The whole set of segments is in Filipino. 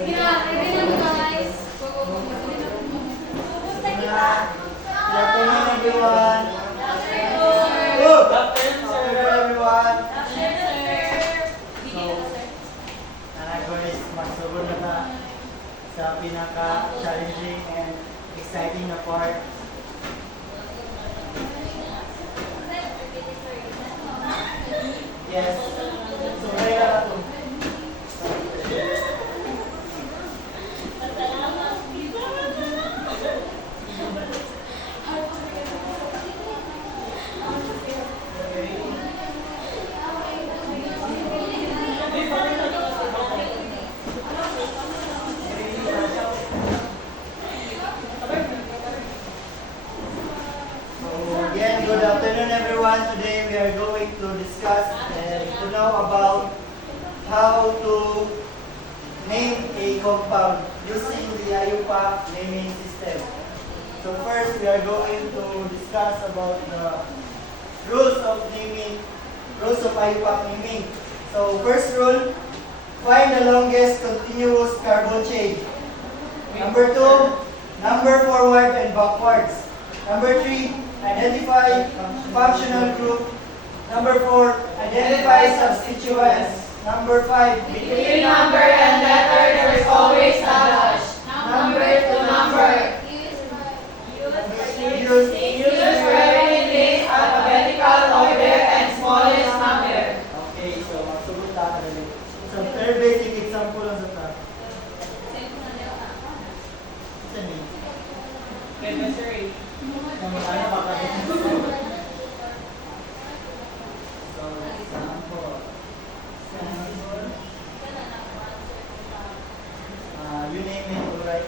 Sige na, ready na mga guys. Go, go, go. Good afternoon, everyone. Good Good everyone. sir. Guys, magsugod na sa pinaka-challenging and exciting na part. Yes. So, kaya na ito. Again, good afternoon everyone. Today we are going to discuss and to know about how to name a compound using the IUPAC naming system. So first we are going to discuss about the rules of IUPAC naming. So first rule, find the longest continuous carbon chain. Number 2, number forward and backwards. Number 3, identify functional group. Number 4, identify substituents. Number 5, Between number and letter, there is always a dash. Number to number. Use preferably alphabetical order and smallest number. Okay, so magsugod ta ka dali. So third basic example lang sa ta. Sa ni. Chemistry. Ano ba ka dito? So example. You name it, alright?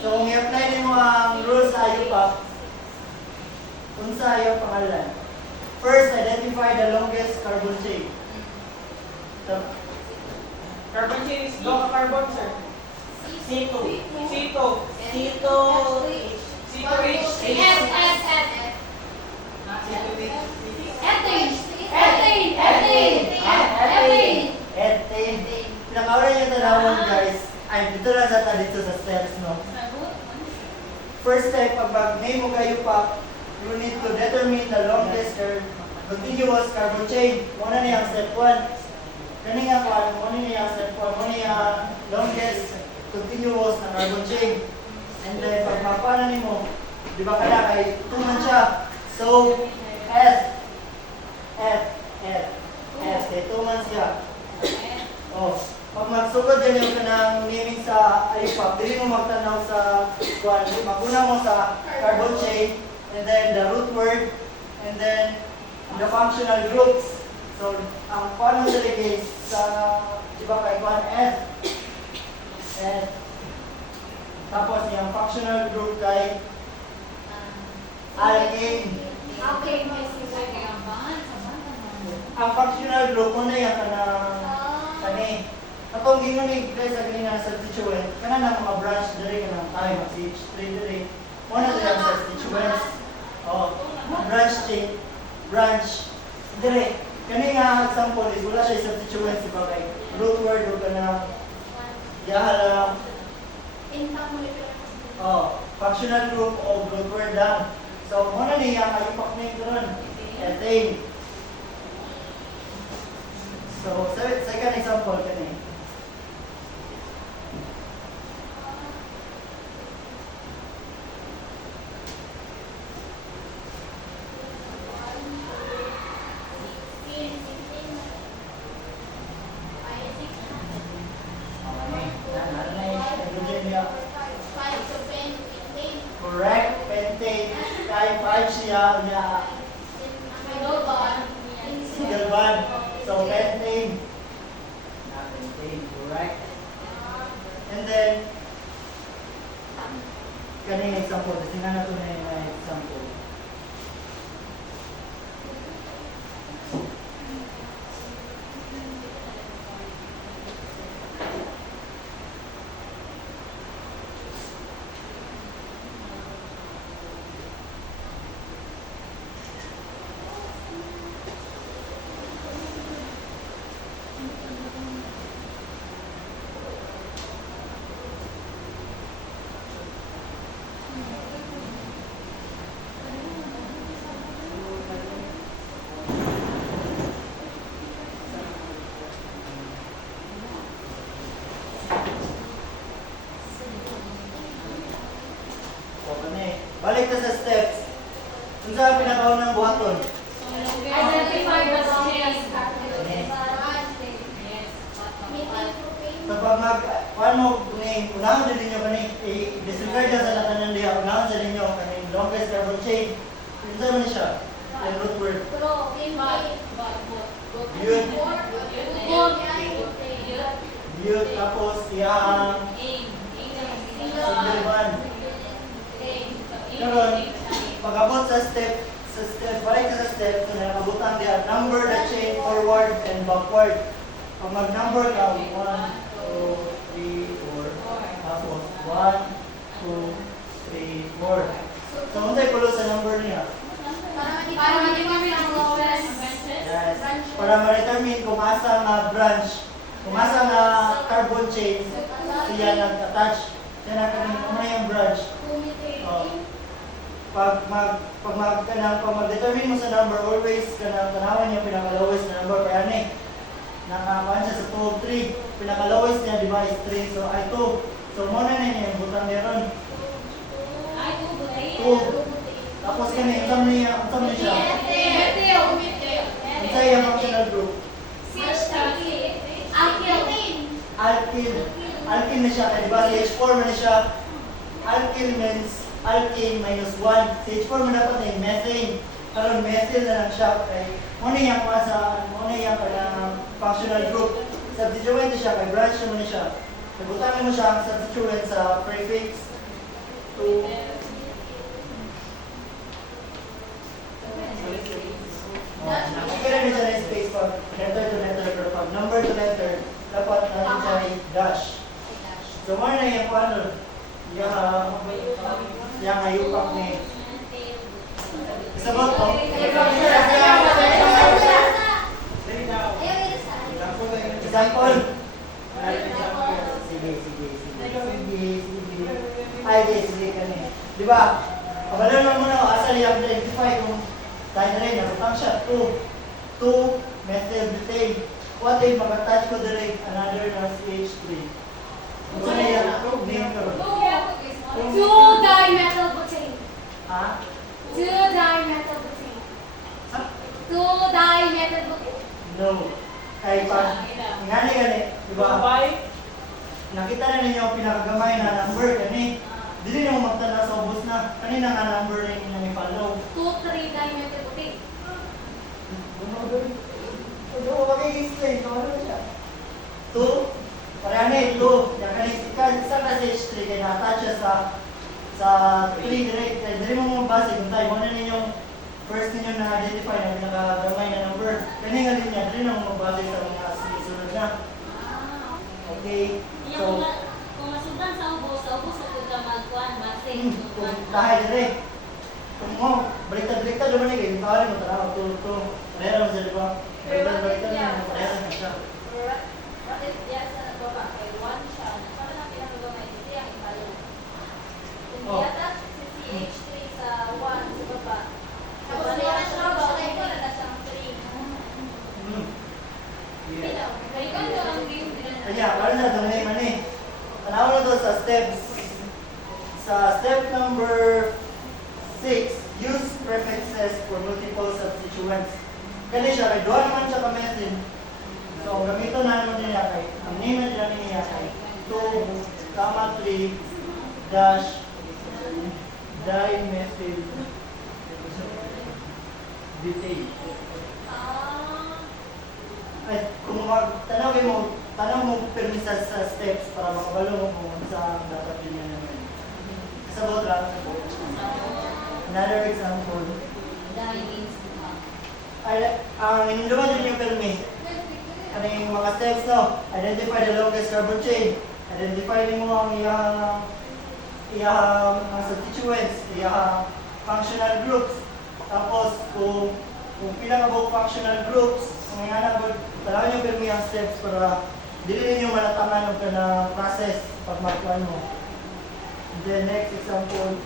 So kung i-apply mo ang rules sa IUPAC, unsa ayaw pangalan? First, identify the longest carbon chain. So, Carbon chain is no carbon, sir. C2. C2. C2H. C2H. Ethane. Pinakaura niya tanawon guys. Ay, dito na sa dito sa steps, no? First step, pag mag-name mo kayo pa, you need to determine the longest continuous carbon chain. Muna niya ang step 1. Kani nga pa, muna niya ang step 1. Muna niya ang longest continuous na carbon chain. And then, pag mapana ni mo, di ba kaya kay tuman siya. So, F. Kay tuman siya. Oh, pag magsugod din yung kanang naming sa IUPAC, dili mo magtanaw sa kuan, maguna mo sa carbon chain, and then the root word, and then the functional groups. So, ang kuan mo dili sa di ba kay kuan F. Tapos yung functional group kay alkane. Ang functional group mo na yung kani. Katong ginunig guys sa ganina sa substituent, kana na mga branch diri ka ng tayo mag-CH3 diri. Mo na diri ang substituents. Oh, branch chain, branch diri. Kani nga example is wala siya substituents iba kay root word o kana yahala. Oh, functional group o root word lang. So mo na niya IUPAC name doon. Ethane. So, second example kani. Correct, pentane. Kay 5 siya, single bond. So, pentane. Pentane, correct. And then, kanina example, tingnan natin na yung example. sa steps. Kung saan pinakaunang buhaton? Identify the change. So pag paano name, unahan din ninyo kani, i-disregard na sa natanan diya, unahan sa ninyo kani longest carbon chain. Kung saan man siya? Yung root word. Butte, tapos yang sundariban. Karon, pag-abot sa step, balik ka sa step, so nakabutang diya, number the chain forward and backward. Pag mag-number ka, 1, 2, 3, 4, tapos 1, 2, 3, 4. So, unsay pulo sa number niya? Para ma-determine ang lowest. Yes. Para ma-determine kung asa nga branch, kung asa nga carbon chain, siya nag-attach. Siya na yung branch. Oh. Pag mag-determine mo sa number, always kanang tanawan yung pinaka-lowest na number. Kaya ni, nakakuan siya sa 2, 3. Pinaka-lowest niya, di ba, is 3. So, ay 2. So, muna na niya yung butang meron. 2. Tapos kani, unsam niya siya. Unsay yung functional group? Alkyl. Alkyl na siya, kaya di ba, CH4 man na siya. Alkyl means alkane minus 1. CH4 man dapat na yung methane. Karon methyl na lang siya. Kaya muna yung functional group. Substituent siya, kay branch naman siya. Nagbutangan mo siya ang substituent sa prefix to nakikira niya siya na space pag letter to letter, pero pag number to letter, dapat natin siya ay dash. So, more na yung paano, yung ayupak ni isa ba ito? Example? Sige. Ay, sige kani. Di ba? Kabalan lang muna, asa niya identify kung tayo na rin, nakutang siya. 2 methyl butane. What if mag-attach ko direct another na CH3? Kung saan na yan, name ko. 2-dimethylbutane. Ha? 2-dimethylbutane. 2-dimethylbutane. No. Kaya pag, gani, di ba? Nakita na ninyo ang pinakagamay na number kani. Dili na mo magtala sa ubos na. Kanina nga number na yung nang-follow. 2-3-dimethylbutane. Ito ko mag-i-explain. Ano na siya? 2. Parehana yung 2. Yan kanina, isang na H3 kaya na-attach siya sa 3 direct. Kaya dili mo mabase kung tayo. Muna ninyong first ninyo na-identify na pinakagamay na number. Kanina din niya, dili na mo mabase sa mga sunod na. Okay. So, Kung masubran sa ubos sa ka magkuhan, masing. kung dahil direct. Kung mo, baliktad naman eh. Yung tawalin mo, tara, ito. Parehara mo siya, di ba? Baliktad na, parehara na siya. What if yes na nagbaba kay 1 siya, para lang pinagagamay hindi ang ibalo. Kung i-attach si CH3 sa 1 sa baba, tapos wala siya ba, kaya wala na siyang 3. Yeah. Kaya ganito ang game din. Kaya, para sa itong name, ano eh. Tanaw na to sa steps. Sa step number 6, use prefixes for multiple substituents. Kaya siya, kay doon naman siya ka-method. So, gamito na naman niya kay, ang name na niya kay 2, 3, dash, dimethyl butane. Ay, kung tanong mo permisa sa steps para makabalo mo kung saan dapat yun yan naman. Kasabot lang. Another example. Ay, ang ininduman din yung permis. Ano yung mga steps, no? Identify the longest carbon chain. Identify din mo ang iyang substituents, iyang functional groups. Tapos, kung pinakabog functional groups, kung iyanabog, talaga nyo permi ang steps para dili ninyo malatangan ng na process pag magkuhan mo. And then, next example.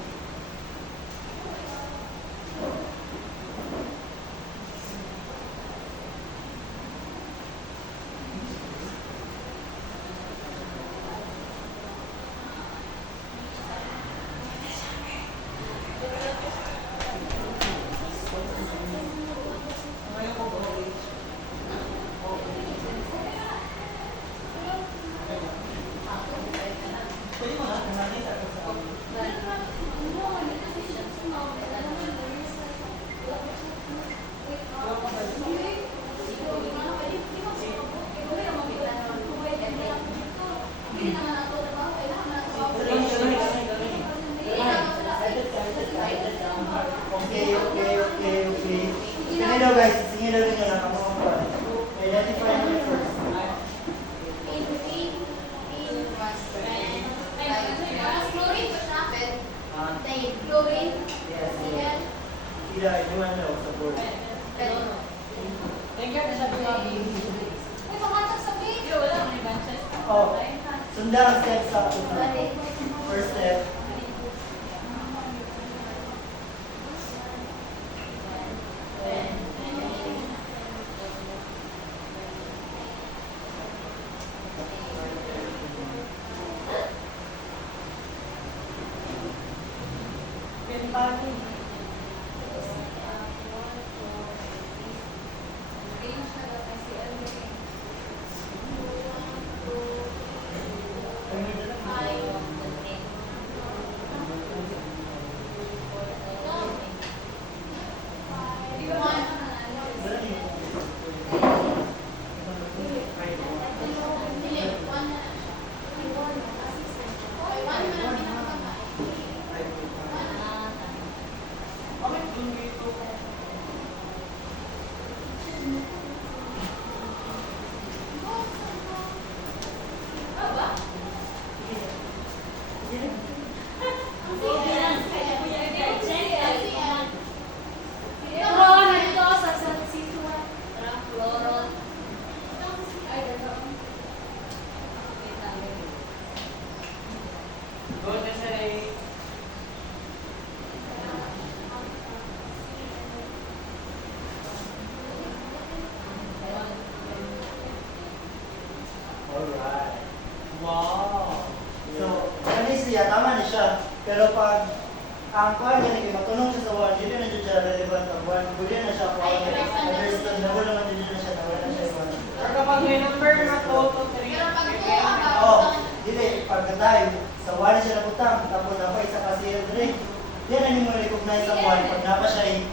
Ida, inuman na sa board. Thank you for sabi mo. Ay, pangatag sa video. Wala, may bunches. Oh, sundan ang steps sa first step. Pinpati. Go to say. Alright. Wow. So, kanis siya, tama na siya. Pero pag ang kuha niya naging matunong siya sa one, hindi na siya relevant ang one. Hindi na siya kuha niya. Understand na wala naman hindi na siya nawala siya yung one. Or kapag may number na 2 to 3. Pero pag two, ang Oh, dili, pagkatay, sa one siya nabutang, tapos napa isa kasi yung drink. Di na mo recognize ang one. Pag napa siya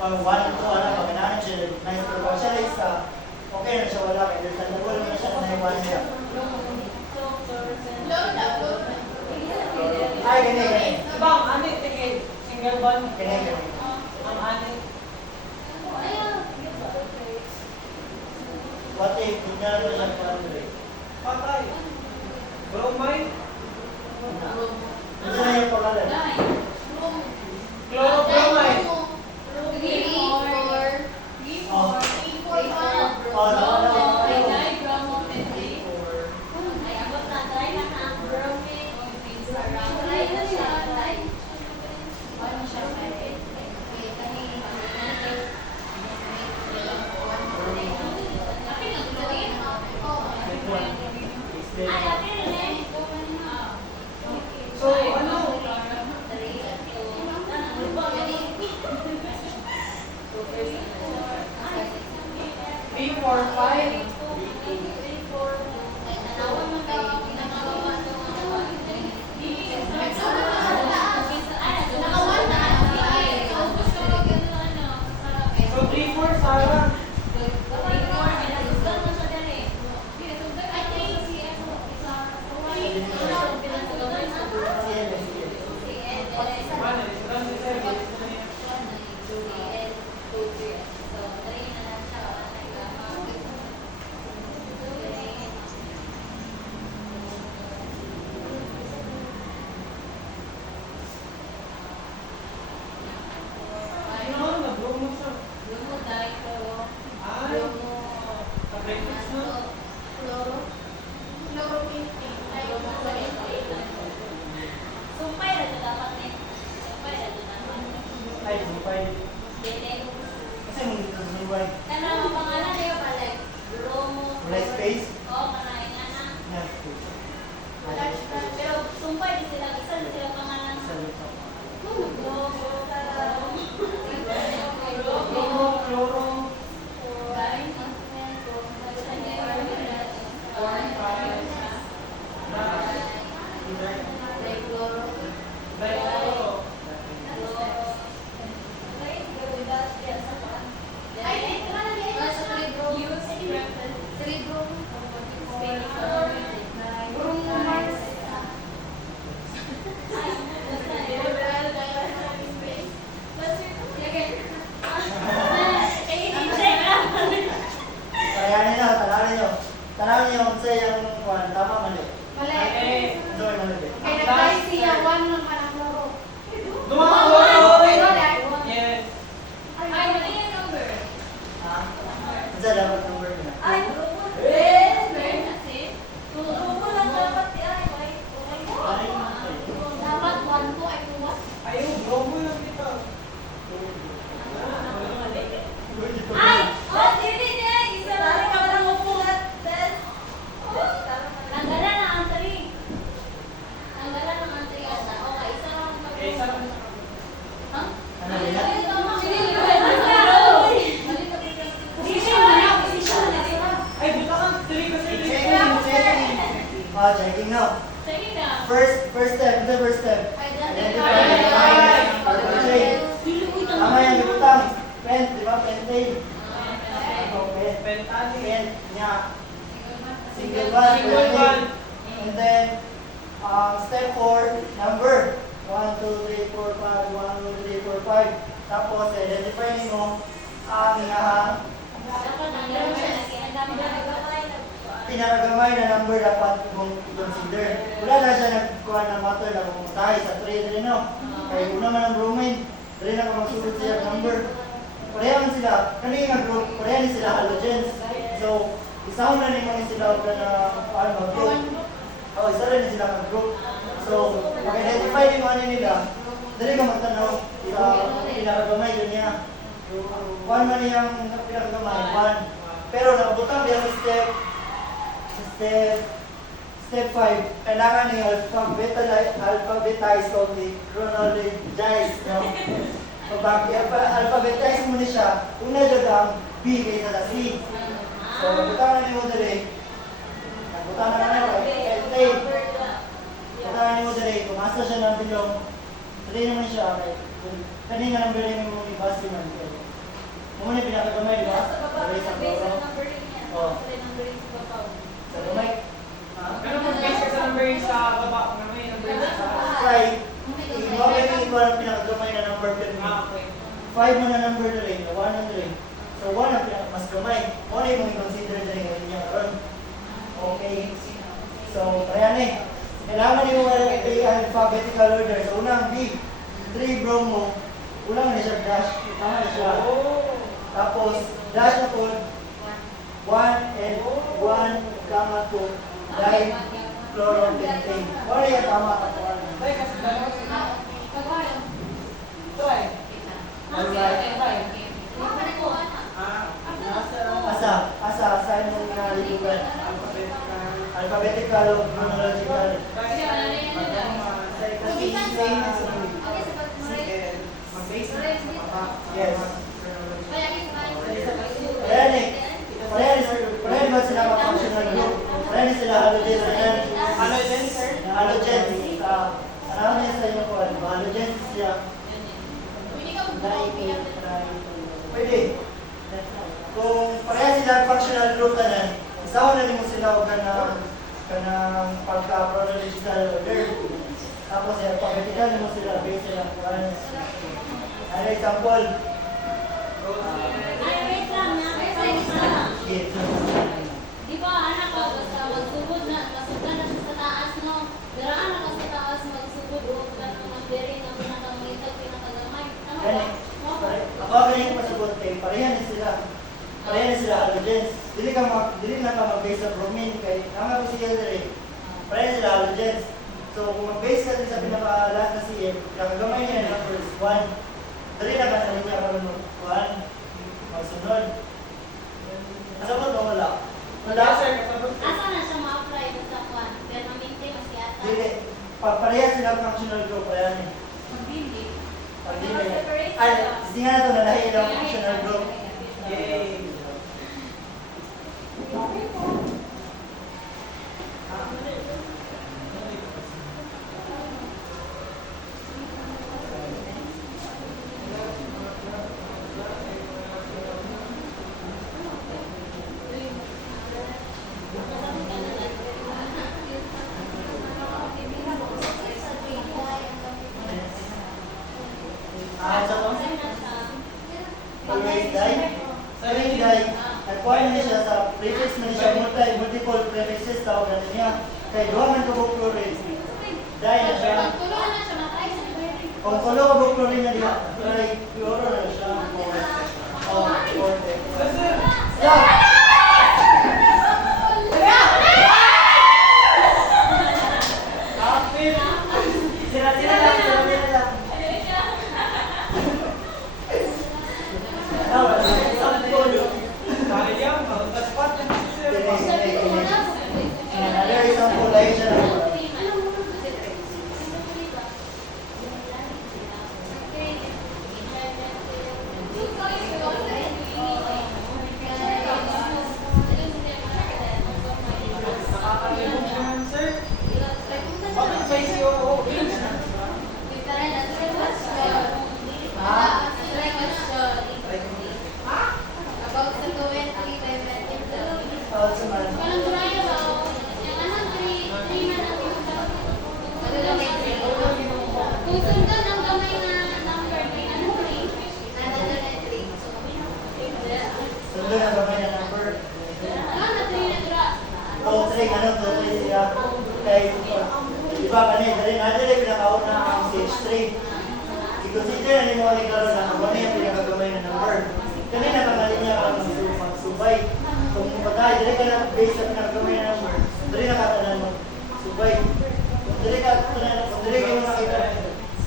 pag one to ano, pag inaanap siya recognize. Pero pag siya na isa, okay na siya wala. Kaya understand na wala na siya na yung one niya. Ay, gani. Bang, anit tigil. Single bond. Gani. Ang anit. What if, hindi na siya padre? Patay. Bromine. Ano na yung pangalan? Chlorobromine. Oh, no. So, ano? 3, 4, 5. So, 3, 4, Sarah. Mana, isudan si Sir. Ano, nag-bromo siya. Ay, ka-breakfast na. Sumpay na ito dapat eh. Sumpay na ito dapat. Ay, sumpay. Dili. Kasi mo dito sa sumpay. Kana ang pangalan niyo pala. Bromo. Wala space? Oo, kanain na na. Yan, space. Pero sumpay di sila. Isa di sila pangalan. Sa lupa. Bromo. Bromo, chloro. Dichloro. First step, the first step. Identify Identify the the highest highest chain. Tama yan, ibutang. Pen, di ba? Pentane. Pen, niya. Single one, Single pentane. one. And then, step 4, number. 1, 2, 3, 4, 5, 1, 2, 3, 4, 5. Tapos, identify mo ang pinakagamay na number dapat mong i-consider. Wala na siya nagkuha ng matter na pumuntahay sa 3 rin, no? Kaya una man ang bromine, 3 na ka magsulod siya ang number. Pareha man sila, kanina nga group, pareha ni sila halogens. So, isahon na rin mga sila na mag-group. Oh, isa rin sila mag-group. So, mag-identify yung ano nila, dali ka magtanaw sa pinakagamay yun niya. 1 man yung pinakagamay, 1. Pero nakabutang diya sa step 5, kailangan ni alphabetize o chronologize, no? Pag alphabetize mo na siya, una dyan ang B kaysa sa C. So, butangan ni mo dali. Butangan na naman, butangan ni mo dali, kumasa siya ng bilong, dali naman siya, kanina nang bilhin mo ni Basti man. Muna pinakagamay, di ba? Dali sa bawang. Sa gamay. Pero mag-base ka sa number yung sa baba, na may number yung sa baba. Try. Ibabay ko ikaw ang pinakagamay na number 10 mo. Okay. 5 mo na number na rin, 1 na rin. So 1 ang mas gamay. 1 ay mong i-consider na rin yung niya karon. Okay. So, ayan eh. Kailangan niyo alphabetical order. So unang B, 3 bromo. Unang na siya dash. Tama na siya. Tapos, dash na po. 1 and 1, gamma 2. Dichlorobenzene. Wala yan tama ka po. Ay, kasi dalawa sila. Ito eh. Alright. Asa yung lugar. Alphabetical o chronological. Yes. Parehan ba sila ka-functional group? Parehan sila halogens. Halogen, sir? Halogens. Ano niya sa inyo po? Halogens siya. Pwede. Kung pareha sila functional group na nan, isaw na mo sila o kanang pagka-chronological order. Tapos alphabetical mo sila based sila kung ano. Ano example? Yes. Di ba, anak ko, basta magsugod na, masugdan na siya sa taas, no? Daraan ako sa taas, magsugod, o magdiri na pinakangitag, pinakagamay. Tama ba? Gani. Ako ganyan masagot kay parehan na sila. Parehan na sila halogens. Dili na ka mag-base sa bromine kay ang ako siya diri. Parehan sila halogens. So kung mag-base ka din sa pinaka-last na CM, nakagamay niya na first 1. Dali na ka sa linya karon 1. Magsunod. Asa mo to wala? Wala. Yes, sir. Kasabot, sir. Asa na siya ma-apply sa kwan? Pero maintain mas yata. Dili. Parehan sila functional group parehan ni. Magbindi. Pag dili. Ay, singa na to na lahi ng functional group. Yay. Sa to? Always die. Always die. Nagkuha na siya sa prefix na siya multiple prefixes tawag na niya. Kay duha man kabuk chlorine. Die na siya. Tulungan na siya, matry sa library. Kung tulo kabuk chlorine na diha, try fluoro na siya. Oh, forte. Yes, sir. Stop! Kapit. Sira-sira lang, sira-sira lang. Tawag, isang tulo. Sayang, mag-spot na si sir. Another example ay siya na po. nadali pinakauna ang CH3. I-consider na mo ang karon na kung ano yung pinakagamay na number. Kanina pangalinya ka magsubay. Kung patay, dili ka na base sa pinakagamay na number. Dili na katanan mo subay. Dili ka mo nakita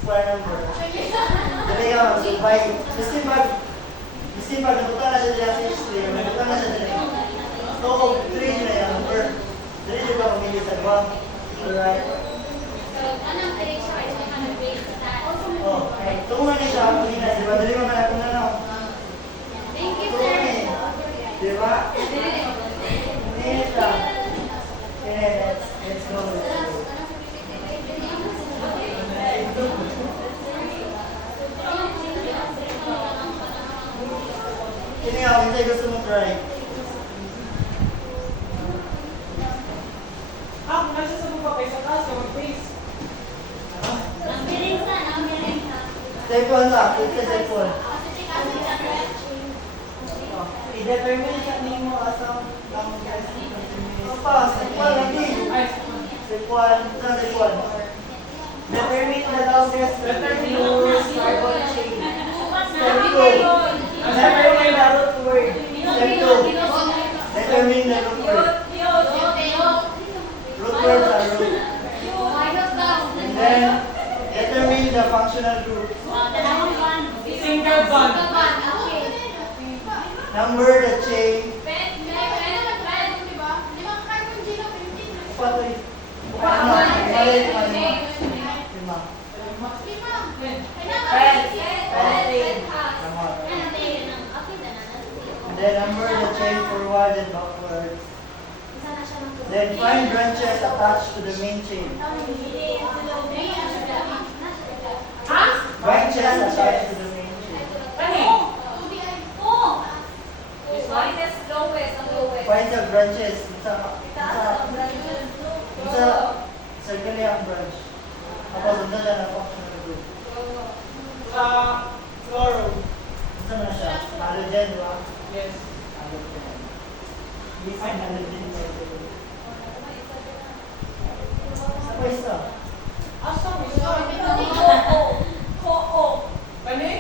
square number. Dili ka magsubay. Kasi pag nabutan na siya dili ang CH3, nabutan na siya dili. So, 3 na yung number. Dili yung ba mamili sa buwang. Alright. Oh, tungo na siya ako nila. Diba? Dali mo na ako na no? Thank you, Tungo sir. na eh. Diba? Minute lang. Okay, let's go. Kini ako, hindi gusto mo try. Ah, nasa sa mga papay sa taas, mag-face. Step 1 lang. Step 1. I-determine siya name mo asang lang guys. Opa, step 1 lagi. Step 1. Saan step 1? Determine the longest continuous carbon chain. Step 2. Determine the root word. Step 2. Determine the root word. Root words are root. And then, determine the functional group. Single bond. Number the chain. Patoy. Ano? Balik, ano? Lima. Tama. And then number the chain forward and backward. Then find branches attached to the main chain. Ha? Branches attached to the main chain. Find the branches. Circle yung branch. Tapos unsa siya na functional group. Sa fluoro. Unsa na siya? Halogen, di ba? Yes. Halogen. Define halogen. Sa pa isa? Asa mo isa? Kani?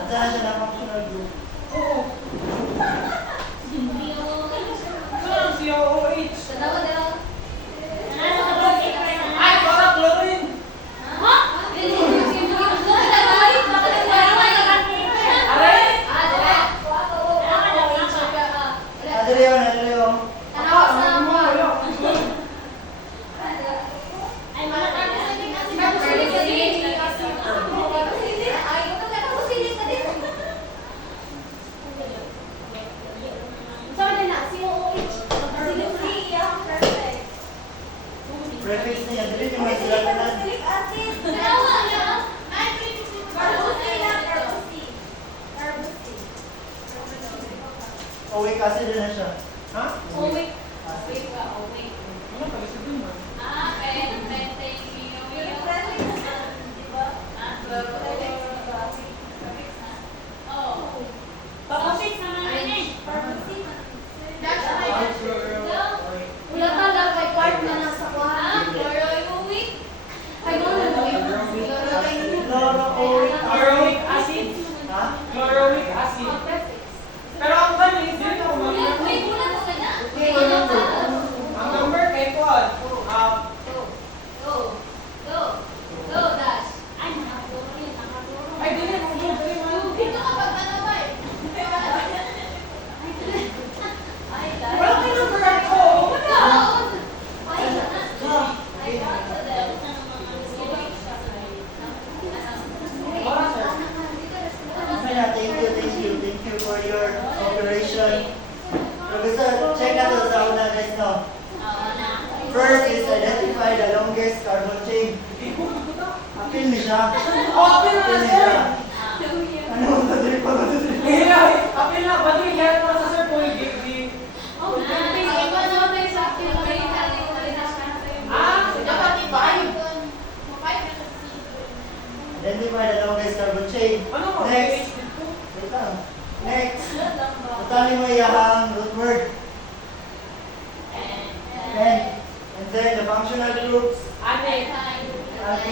Unsa na siya na functional group. Oo. Saan si OOH? Ay, para chlorine. Adriyo. Prefix niya. Dili niyo may sila tanan. Uric acid din na siya. Ha? Uric. Ano pala sa dun ba? Chloroic acid. Ha? Chloroic acid. Pero ang kani, dili na kumamit. Ang number kay Paul. Ay, dili mo mo dili man. Wala kay number ako. Wala sir. Okay na, thank you for your cooperation. Professor, check na to sa una guys, no? First is identify the longest carbon chain. Apil ni siya. Oh, apil na ni sir. siya. Ano mo padiri pa ba? Apil na, ba't may kaya naman sa sir po yung Identify the longest carbon chain. Ano mo? Next. Wait lang. Next. Tutali mo iyahang root word. And then the functional groups. Ate. Okay.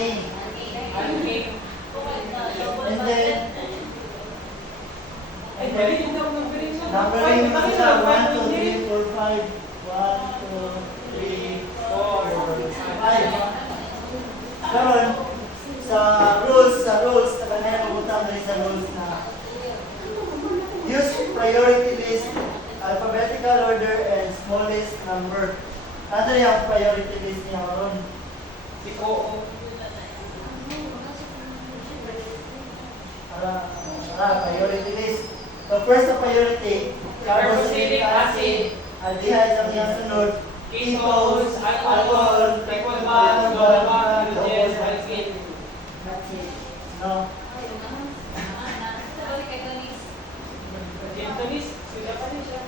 Ay, dali, hindi ako nag-bring siya. Numbering mo Ay, sila, 1, bakit 2, hindi? 3, 4, 5. 1, 2, 3, 4, 5. Karon, sa rules, taga na mabutang na sa rules na use priority list, alphabetical order, and smallest number. Ano yung priority list niya karon? Si Koo. Priority list. So first na priority, carboxylic acid, aldehydes ang iyang sunod, ketones, alcohol, Tequila, Lolaba, Luges, Alkene. That's it. No? Vietnamese, sila pa rin siya.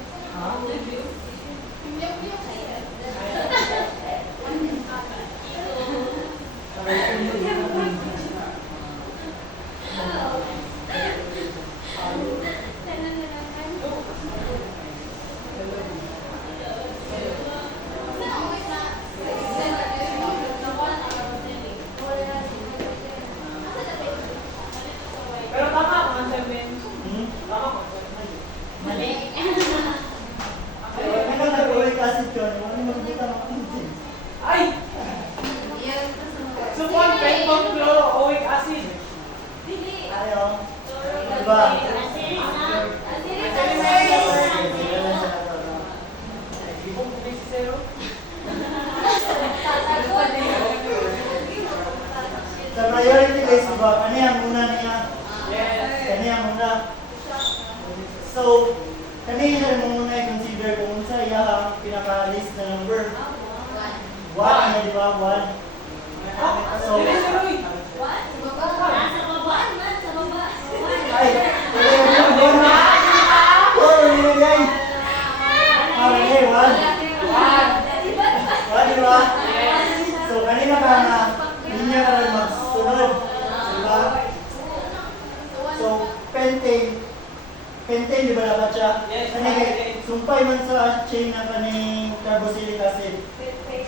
Pero tama ako ang sabihin. Hmm? Tama ako ang sabihin. Ano nag-uric acid yun? Ano magbutang ang acid? Ay! So, one pentochloroic acid. Ayaw. Diba? Ibong zero. Sa priority list, diba? Ano yung muna niya? Yes. Ano yung muna? So, kanina mo muna i-consider kung sa iya pinaka-list na number. 1 na, di ba? 1. So, Dili, zero eh. ay, tuloy mo yung bono. Oh, yun guys. Okay, 1, di ba? So, kanina ka na, hindi niya ka rin magsunod. Diba? So, pentane, di ba dapat siya? Yes, Kanina, sumpay man sa chain na kaning carboxylic acid.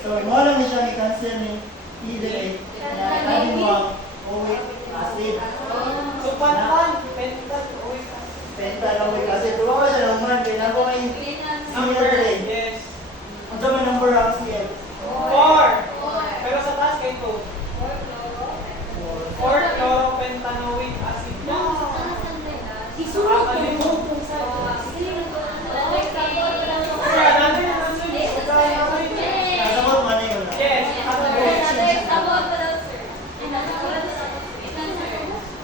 So, mo lang ni siya i-cancel ni E-delay na kanin mo oic acid. So, pentochloroic acid. Pentanoic acid. Tuwa ko siya naman, kailangan ko may Number, CL. yes. Ang sa mga number ang CL? 4. Pero sa taas kay 2. 4-chloropentanoic acid. Kaya natin ang Nasabot man yun. yes.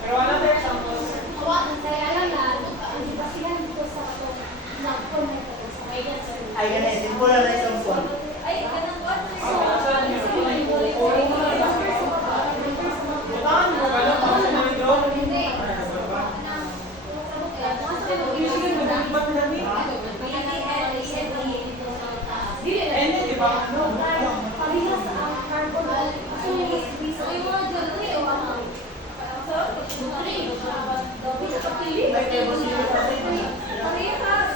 Pero another example. Ay, ganun. Simple na isang one. Butangan mo ba lang ako sa mga drone? Sige, ba't namin? Hindi, di ba? Ano? Ay, carboxylic acid na.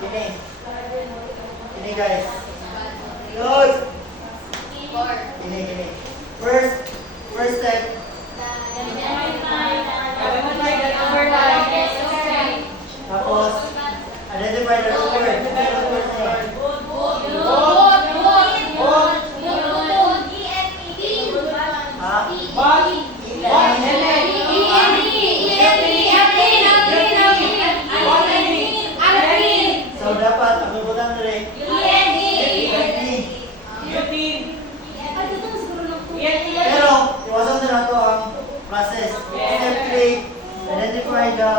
Kini. Kini guys. Good. Kini. First step. Identify the number line. Tapos, identify the root word. Ano yung root word niya? Ha? So, dapat, ang butang na rin. Pero, iwasan na nato ang process. Step 3, identify the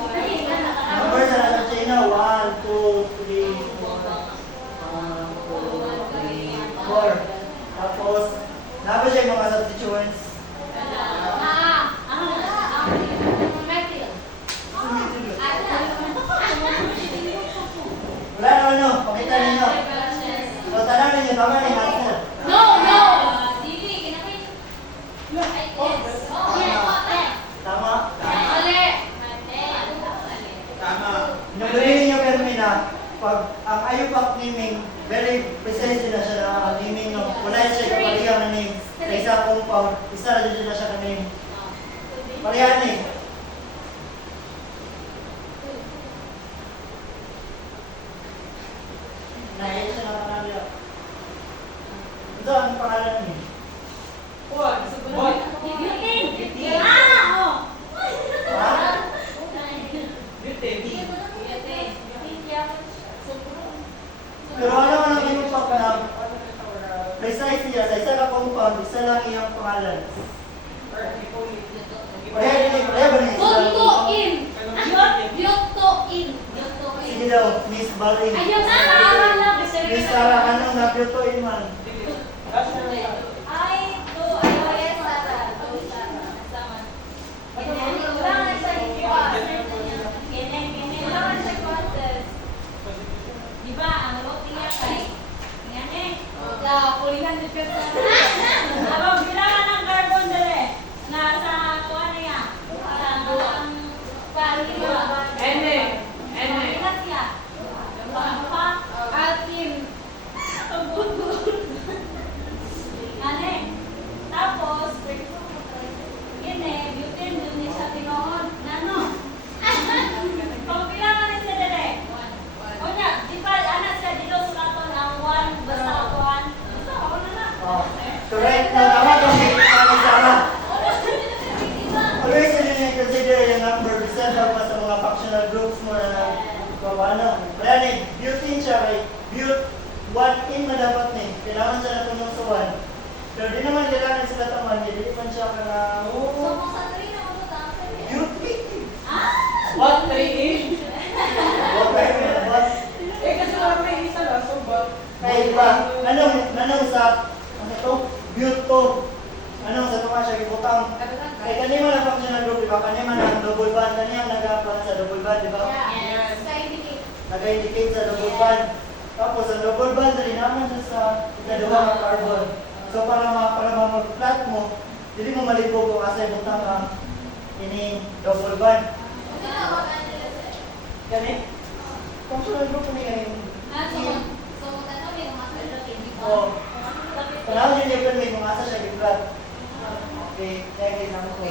numbers na nasa chain na. 1, 2, 3, 4. Tapos, naba siya yung mga substituents. Wala naman no, pakita ninyo. So, tanong ninyo, tama na yung answer. Tama? Tama. Inubuhin ninyo pero may na, pag ang ayupak naming, very precise na siya na naming, no? Wala siya kapalihang na name. Sa isa compound, isa na dyan na siya ka name. Palihan eh. Nahihit siya na pangalan. Ito ang pangalan niya. Ha? Pero ano man ang inupak na precise niya, sa isa na compound, isa lang iyang pangalan. Pareha ba niya isa lang compound? Sige daw, Miss Baling. Miss Sarah, anong nabyutuin man? Tapos, ini, butin dun ni sa tinoon. Nano? Kung kailangan ni siya dere. O niya, di ba anak siya dito sulaton ang 1 basta ako 1. Basta ako na. Oh, correct na tama daw si Miss Sarah. Always you consider yung number percent daw pa sa mga functional groups mo na paano. Kaya ni, butin siya kay but 1 in na dapat ni. Kailangan siya na tunong sa 1. Pero di naman kailangan sila taman, hindi man siya ka na, butin. What? 3 What? Eh, kasi lang may isa na, so ba? Kaya iba, anong sa, ano to, but to, anong sa tunga siya ibutang. Kaya kanima na functional group, diba? Kanima na double band, kanima nag-apan sa double band, diba? Nag-indicate sa double band. Tapos ang double band, rin naman siya sa ikadua ng carbon. So para mag-flat mo, hindi mo malibog kung asa ibutang ang ini double band. Gani? Functional group ni gani. Oh. Panahon din yung may kung asa siya i-flat. Okay, kaya kayo naman ko.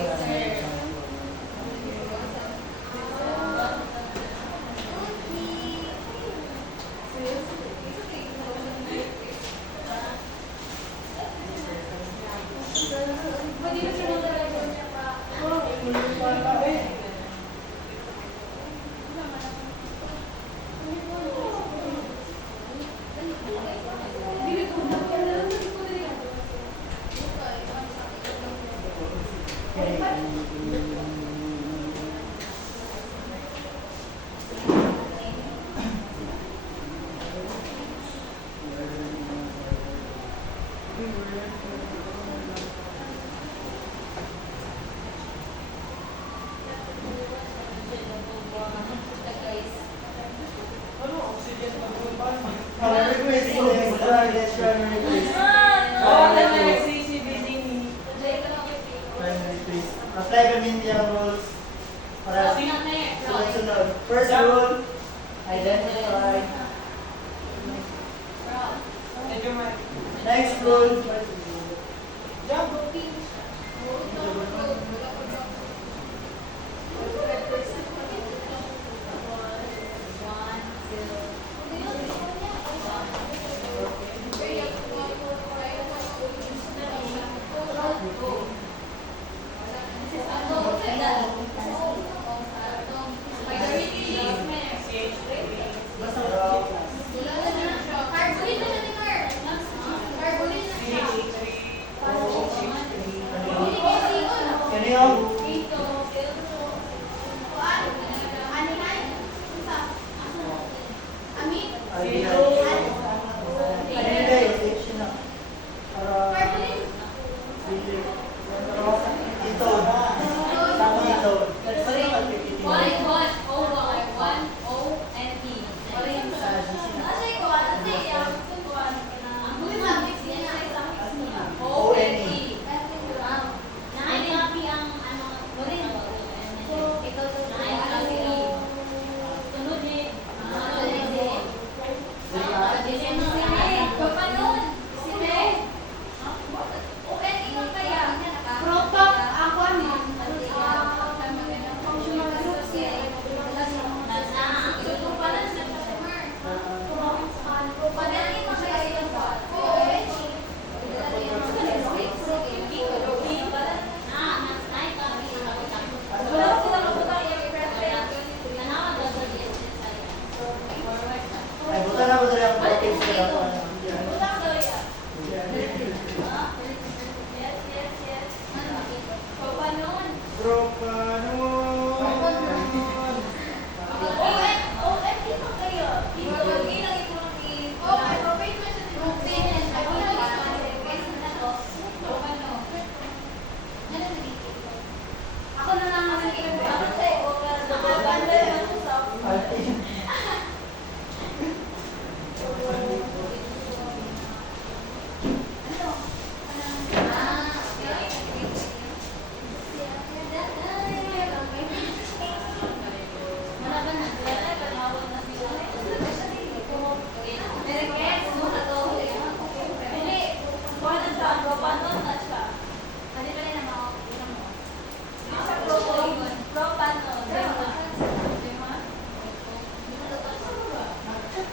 Let's try to replace. Apply kami yung rules para sunod-sunod. First rule, identify. Next rule, kanino?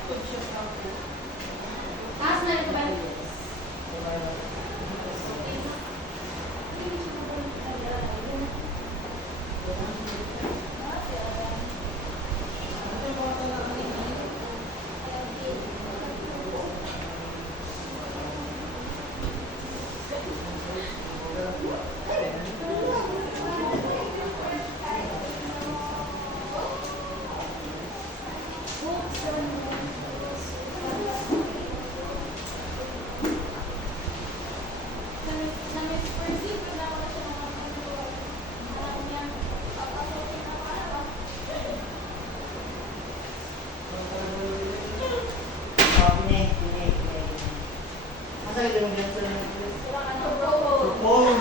Taas na ito ba? Masa yung Johnson? Ano, bro? Phone.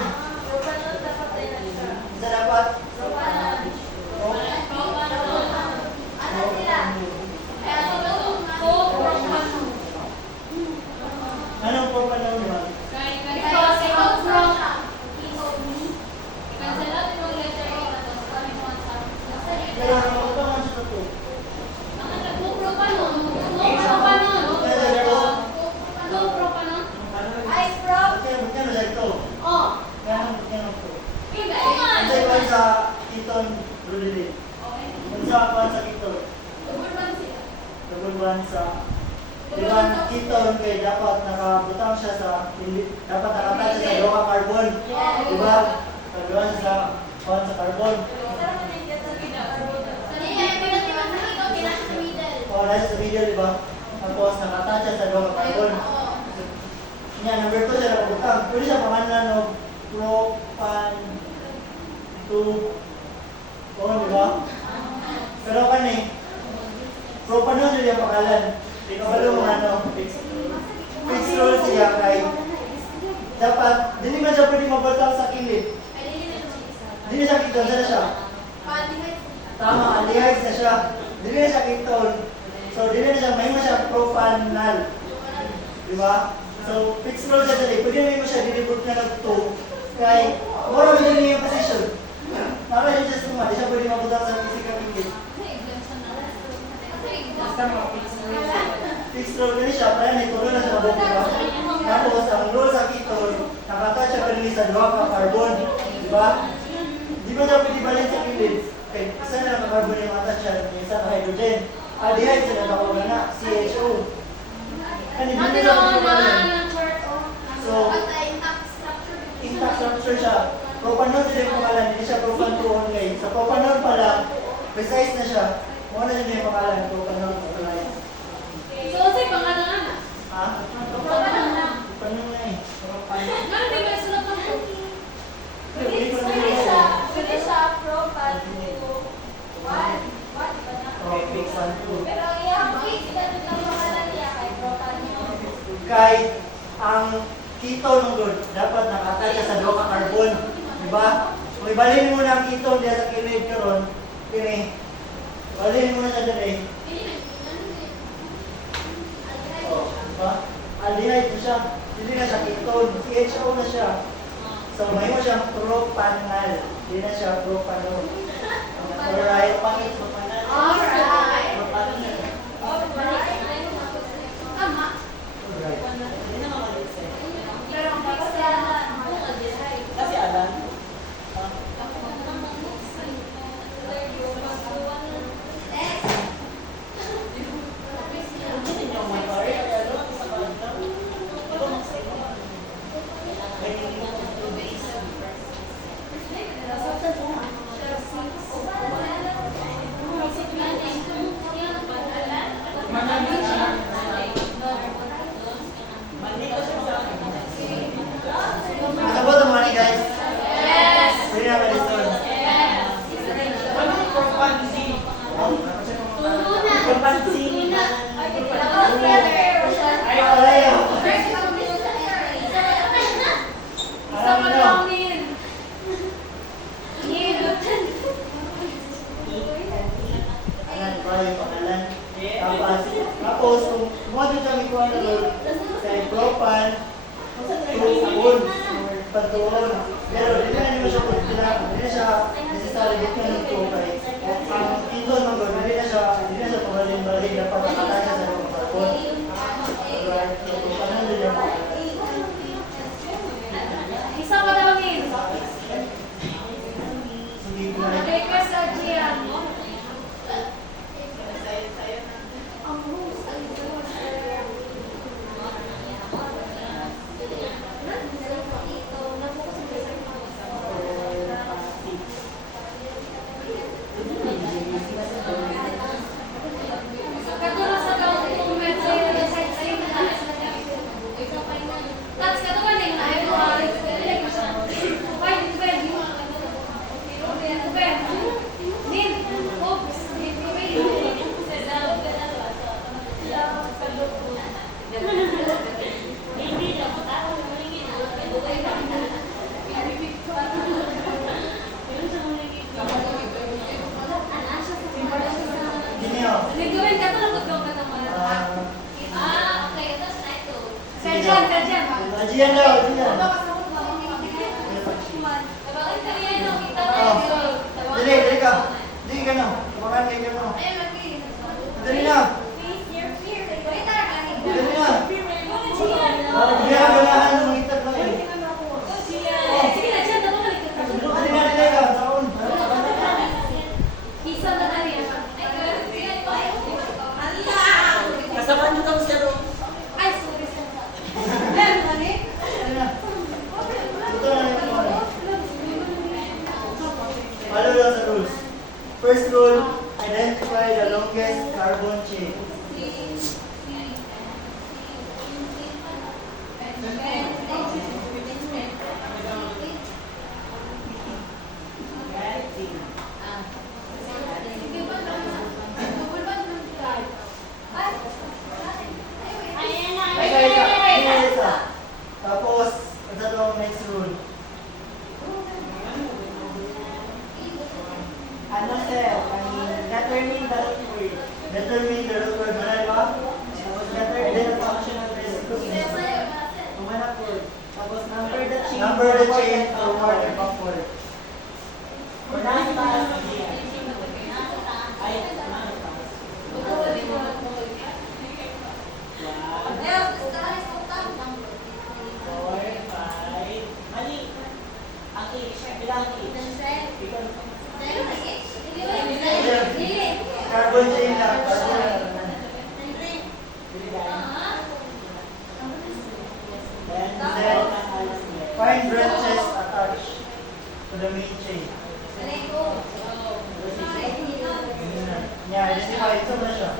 Propanol dapat tayo na siya. Isa dapat. Propanol. Ano sila? Kaya Anong propanol ba? Pero ano ba ang sa to? Ice bro. Magkano sa ito? Magkano to? Kasi ko sa Kiton Rudilin. Unsa pa sa Kiton? Double sa Diba, Kiton kay dapat nakabutang siya sa dapat nakatag siya sa loka carbon. Diba? Kagawa siya sa carbon. O, nasa sa video, diba? Tapos nakatag siya sa loka carbon. Yan, number 2 siya nakabutang. Pwede siya pangalan ng propan 2. Oo, diba? Pero kani, propanol siya yung pangalan. Di ka pala mga ano, fixed rule siya kay dapat, hindi man siya pwede mabatang sa kilid. Hindi na siya kiton, saan na siya? Tama, aldehydes na siya. Hindi na siya kiton. So, hindi na siya, may mo siya propanal. Diba? So, fixed rule siya dali. Pwede may mo siya dilibot na nag-2. Kay, mura mo din yung position. Para yun siya suma, di siya pwede mabatang sa physical kilid. Fixed rule din siya, kaya may tuloy na siya mabot, diba? Tapos, ang rule sa keton, nakatouch siya kanili sa duha ka carbon, diba? Di ba siya pwede balin sa kilid? Kaya isa na nakakarbon yung attach siya, yung isa na hydrogen. Aldehyde sila tawag na, CHO. Kani, di ba siya pwede balin? So, intact structure siya. Propanol sila yung pangalan, hindi siya propan 2 only. Sa propanol pala, precise na siya. Muna siya yung pangalan, propanol pala. Ha? Propanol na eh. Pwede siya propan to 1. Fix 1, 2. Pero iyang fix na ito lang pangalan niya kay propan yun. Kahit ang ketone ng good, dapat nakatay ka sa duha ka carbon. Diba? Kung ibalhin mo na ang ketone diya sa kilid karon, kini. Ibalhin mo na siya dali. Diba? Aldehyde na siya. Hindi na siya ketone. CHO na siya. So, may mo siyang propanal. Hindi na siya propanol. Alright. Pangit propanal. Alright. Propanal na. Tama. Alright. Hindi na makalit sa'yo. Pero ang fix na Kasi alam. Nakabot ang money, guys. Pwede na ka-listen. Propansin. Ay, alayo. Alam mo na. Alam ba yung pangalan? Tapos, kung model kami ko ano kay propan, tuon, patuon. Pero hindi na nyo siya kailangan, hindi na siya necessary dito na nito kay ang tito ng God, hindi na siya pamaling-baling na pagkakata siya sa mga Diyan daw, diyan. Bakit kaya nung kita Oh. tayo? Dali ka. Dali ka na. Tabangan kayo ka na. Dali na. Dali na. Hindi ka ganahan ng mga itak lang eh. Sige na, dyan naman. Dali na, dali ka. Taon. Isa na na rin. Kasama niyo daw siya doon. Ay, sorry, sir. Dali na. Ito na rin ito. Follow lang sa rules. First rule, identify the longest carbon chain. Isa. Tapos, ito ang next rule. Ano sir? Determine the root word. Determine the root word. Manay ba? Determine the functional recipe. Umanap word. Tapos number the chain. Number the chain forward and backward. Or nasa taas. Ay, nasa taas. Four, five. Mali. Ang H. Bilang H. Because Carbon chain lang. Carbon lang. then Find branches attached to the main chain. Yeah, identify. Ito na siya.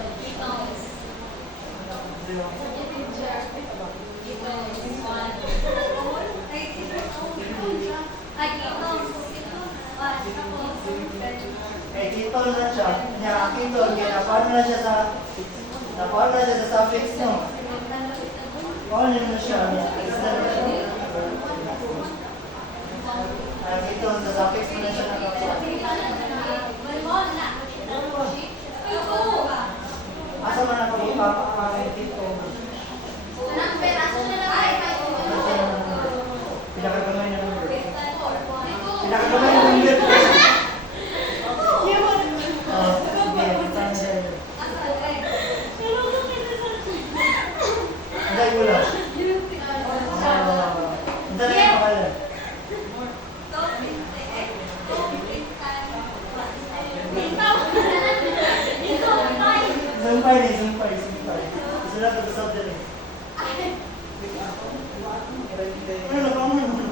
Eh, kitol na siya. Kanya, kitol. Kaya napaano na siya sa suffix, no? Paano na siya? Kitol sa suffix mo na siya nakakuha. Asa man ako ipapakain dito? Pinakagamay na number. Pinakagamay na number. Sige, standard. Hindi ko lang. Hindi na yung pakalan. Sumpay. Isulat ko sa subject. Ano na, paano na?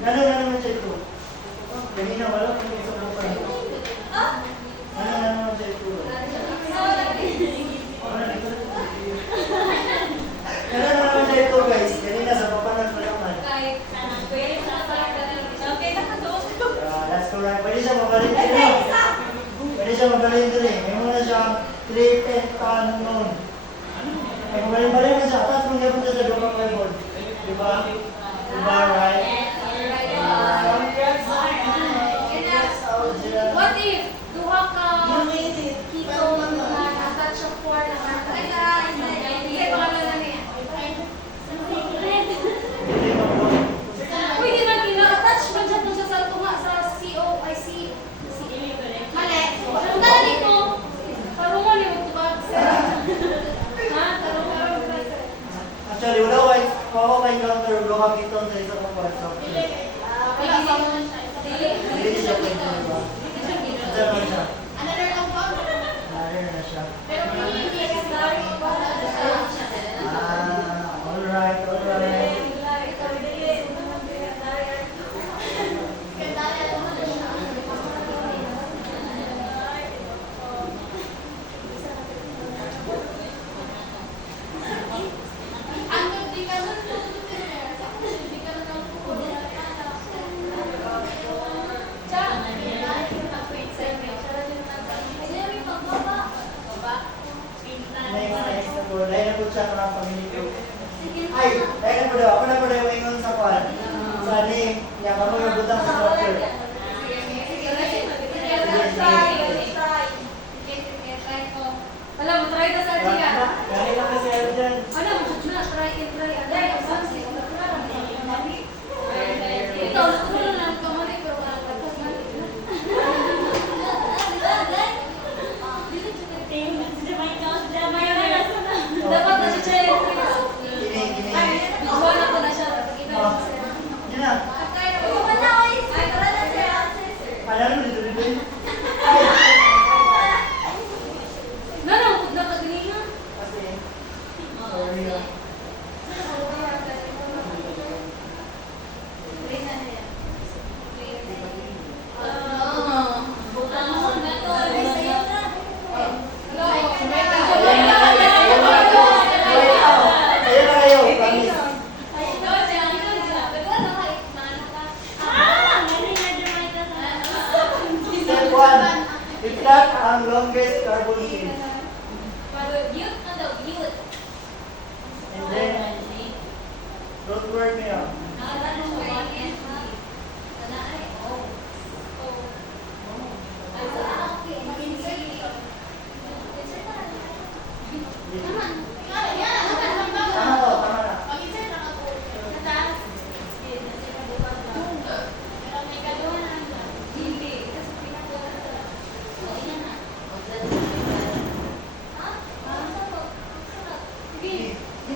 Gano'n na naman siya ito. Kanina wala kung isang bukan. Gano'n na naman siya ito. Gano'n na naman siya ito guys. Kanina sa papanan pa naman. That's correct. Pwede siya mabalin dito. Pwede siya mabalin dito eh. May muna siyang 3 pentanon. Ay, mabalin-balin na siya. Tapos kung gabon siya sa Doma Bible. Diba? Diba, right? What if duha ka ketone na attach sa 4 na Ay, pangalan na niya. Uy, di man kina-attach man siya dun sa tunga sa COIC. Mali. Ang dala dito. Tarungan niyo magtubag. Ha? Tarungan. Actually, wala ko kayo encounter. Wala ka kitong sa isang mga parts. Wala sa 1. I-plot ang longest carbon chain. Butte na daw, butte. And then, don't work me out. Tama to, tama na. Hindi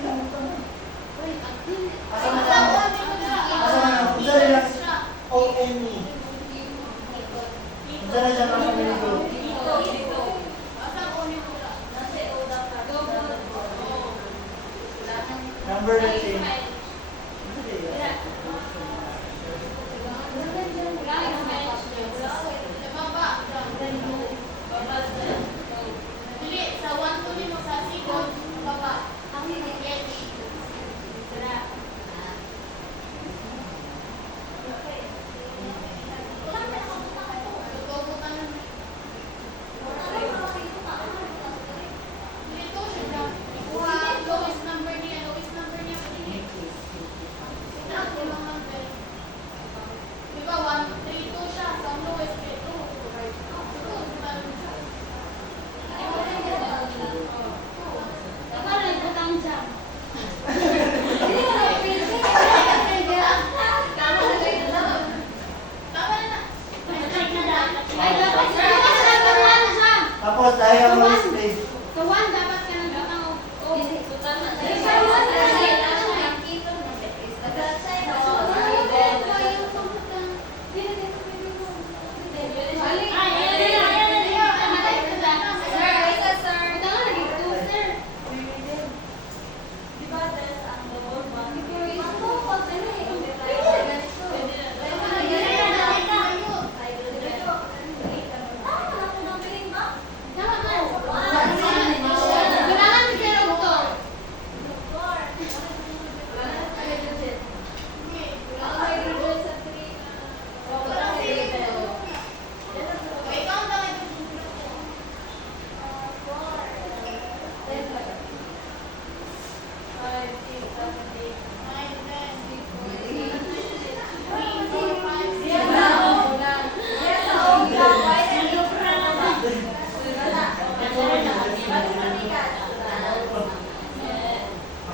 na mo to. Asa na lang? Asa na lang? Unsa rin ang OME? Unsa na siya mga minuto? Number na chain. Tapos tayo ang mag-display.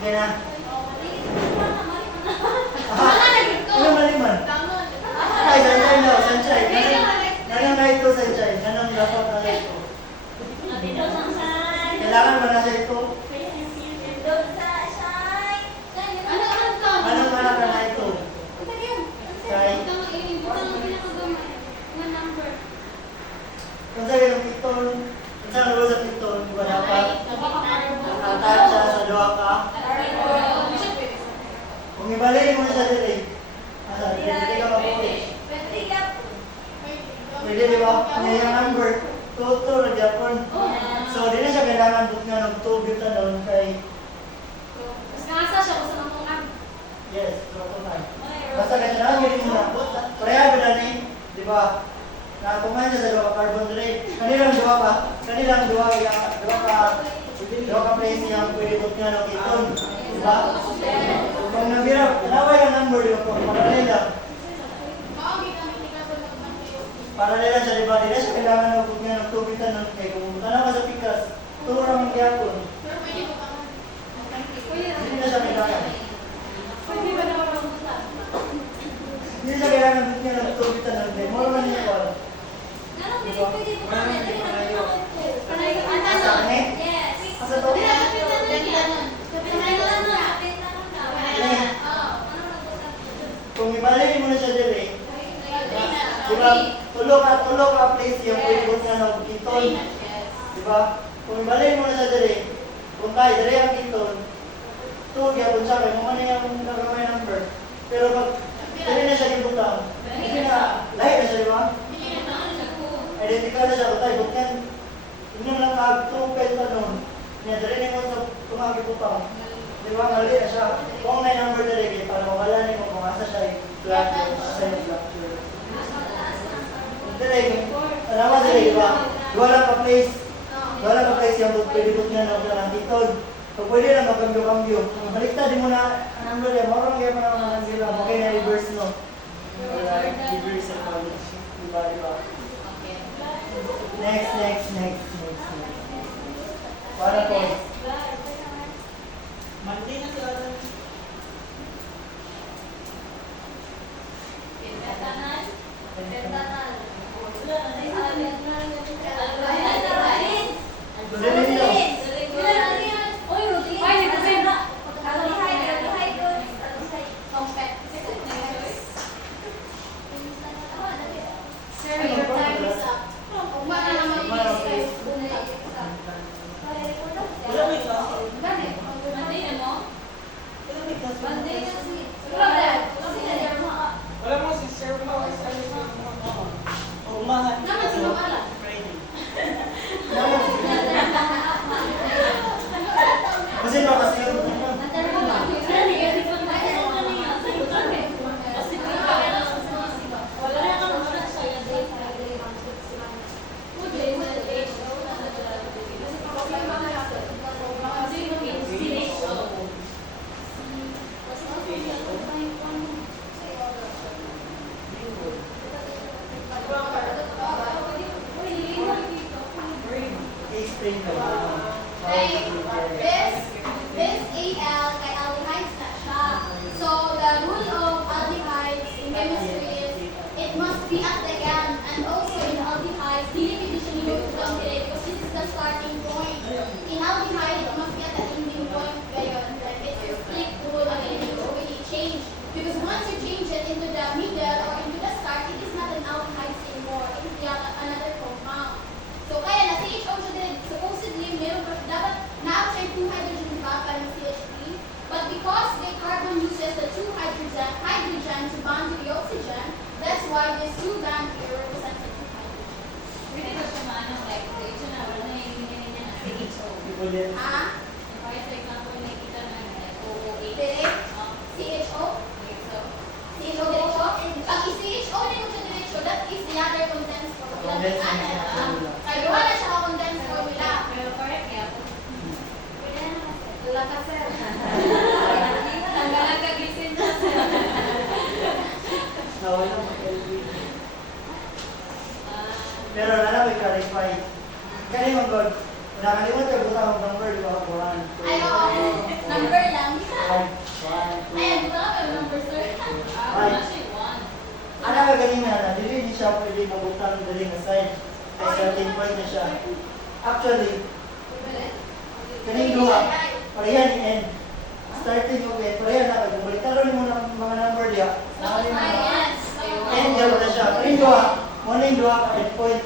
Okay na? Ano maliman? Ay, sanchay daw, sanchay. Nanang na ito, sanchay. Nanang dapat na ito. Kailangan ba na siya ito? Anong anak na ito? Say. Kung sa'yo yung piton, kung saan luwa sa piton, di ba dapat nakatag siya sa luwa ka? Kung ibalik mo na siya dili, asa, hindi ka mabuhay. Pwede di ba? Niya yung number, toto na Japon. So, di na siya kailangan book nga ng 2 butanol kay yes, toto na. Basta kasi nakagilin mo na. Pareha ba na ni, di ba? Natungan siya sa duwa ka carbon rate. Kanilang duwa ka, duwa ka place niya pwede book nga ng iton. Di ba? Kung nabira, tanaway ang number, di ba po? Paralel siya, di ba? Di na siya kailangan ng book nga ng 2 butanol kay kung tanaw ka sa pikas, turang ang gyapon. Hindi na siya kailangan. Hindi siya kailangan book nga ng 2 butanol kay mo naman niya ko. Asa to? Kung ibalik mo na siya dili, di ba? Tulog ka place yung pwede nga ng kiton. Di ba? Kung ibalik mo na siya dili, kung tayo dili ang kiton, tuwag yapon siya kay mga na yung nagamay number. Pero pag dili na siya gibutang, hindi na, lahi na siya, di ba? Identical na siya, tayo bukyan. Inyong lang kag-2 pa noon. Niya, dali na mo sa tumagibutang. Di ba? Mali na siya. Kung may number na rin, para mawala niyo kung asa siya ay flat sa structure. Dali, Tama dali, di ba? Wala ka place. Wala ka place yung pwede niya na lang dito. So pwede na magkambyo-kambyo. Baliktad mo na ang number niya. Marang kaya pa naman sila. Okay na reverse no. Wala, reverse sa college. Diba, diba? Next. Para po. Monday na sila. Sir, your time is up. Ugma na naman yung guys. Wala may class. Wala mo si Sir Paul sa umahan. Naman si Ma'am Alan. Friday. Kasi ba kasi yung explain ka ba? This AL kay aldehydes na siya. So the rule of aldehydes in chemistry is it must be at the end, and also in aldehydes, dili siya nyo to calculate because this is the starting point. In aldehyde, it must be at the ending point ngayon. Like it's a strict rule and it will already change. Because once you change it into the middle or into the start, it is not an aldehyde anymore. It is another compound. So kaya na CHO siya din, supposedly meron pa dapat na-outside 2 hydrogen diba para ng CH3, but because the carbon uses the 2 hydrogen to bond to the oxygen, that's why this 2 band here represents the 2 hydrogen. Ulit. Ah? Direct? CHO? CHO diretso? Pag i-CHO na yung siya diretso, that is the other condensed formula. Kaya wala siya ka-condensed formula. Wala ka, sir. Nawala mo pero nana may clarify. Kani mo god. Nakalimutan ko butang ang number di ba? 1, 2. Ay, oo. Number lang. 1, 2. Ayan, buta ka ba yung number, sir? Ana ka ganina na dili ni siya pwede mabutang dali nga side. Kay starting point na siya. Actually, kaning duha pareha ni end. Starting okay, pareha na kay bumalik taron mo ng mga number diha. End jud na siya. Kaning duha, mo ning duha ka end point.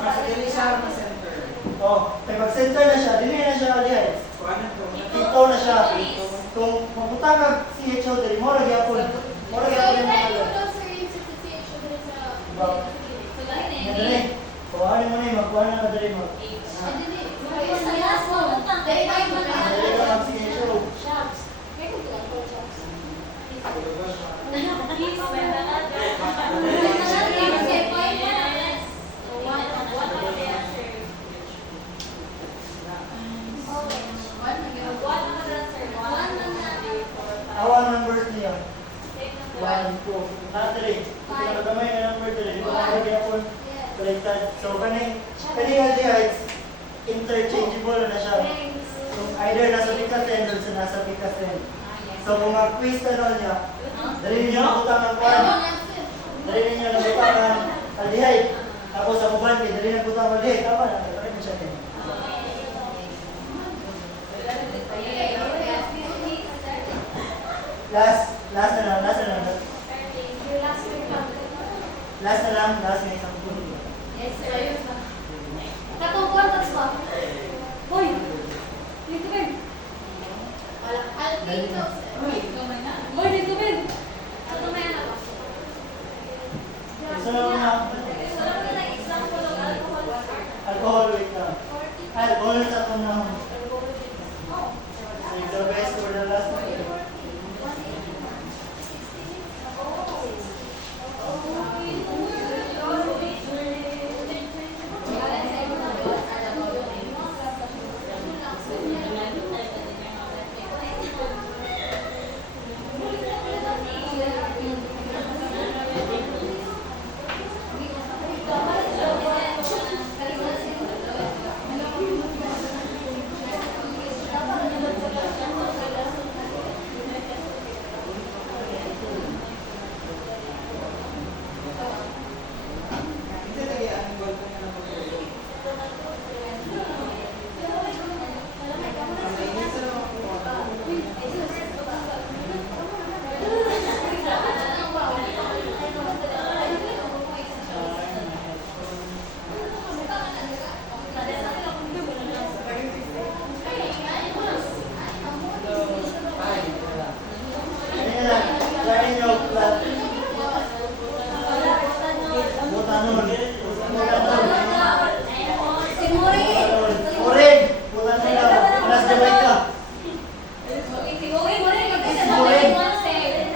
Mas dili siya sa center. Oh, kay pag center na siya, dili na siya diha. Kuan to. Dito na siya. Kung mabutang ka CHO dili mo ra gyapon. Mo ra So, gyapon you yung try mga to know, sir, yung substitute siya dun sa... Diba? Dali. Kung ano mo na yung magkuha na ka dali mo. Sa last one, verify mo na. Dali ka mag CHO. Awan numbers niya. 1, 2. Nakatali. Ito nakagamay na number dali. Di ba mga gyapon? Baliktad. So, kani aldehydes, interchangeable na siya. So, either nasa picasen o sa nasa picasen. So, kung mag-quiz tanong niya, dali niyo nabutang ang kwan. Dali niyo nabutang ang aldehyde. Tapos sa kuban, dali nabutang ang aldehyde. Tama na, kaya na siya din. Last na lang. Last na isang punto. Yes, sir. Katong contacts ba? Hoy! Dito, Ben. Alpino, sir. Hoy, dito, Ben. Ano may anak ba? Isa lang na. So, ano na example ng alcohol, sir? Alcohol, wait lang. Alcohol sa itong na. Oh. Save the best for the last. Butanol. Si Muri. Oren. Butanol lang. Alas Jamaica. Si Muri, magkita na Muri. kayo once eh.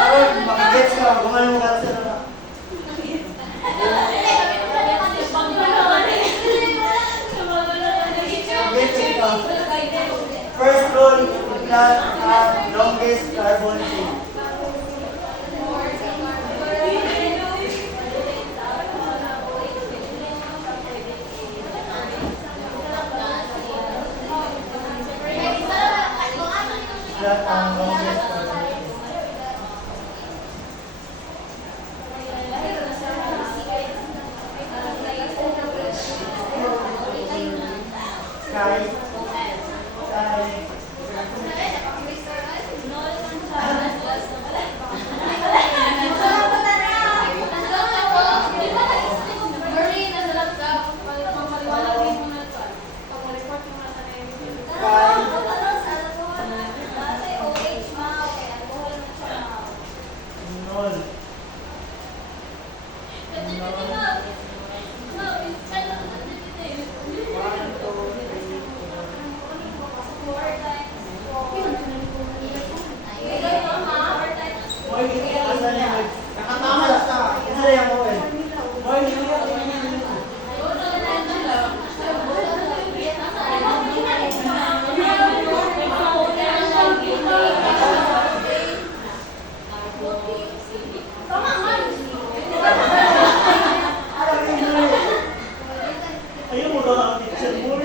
Aron, makagets ka. Gumano mo ka sa na. Gets ka. First rule, plant ang longest carbon chain. Plant ang longest carbon chain. Sky. Sky. Nol. Asan yan? Isa yan mo eh. Ayaw mo daw ang teacher mo.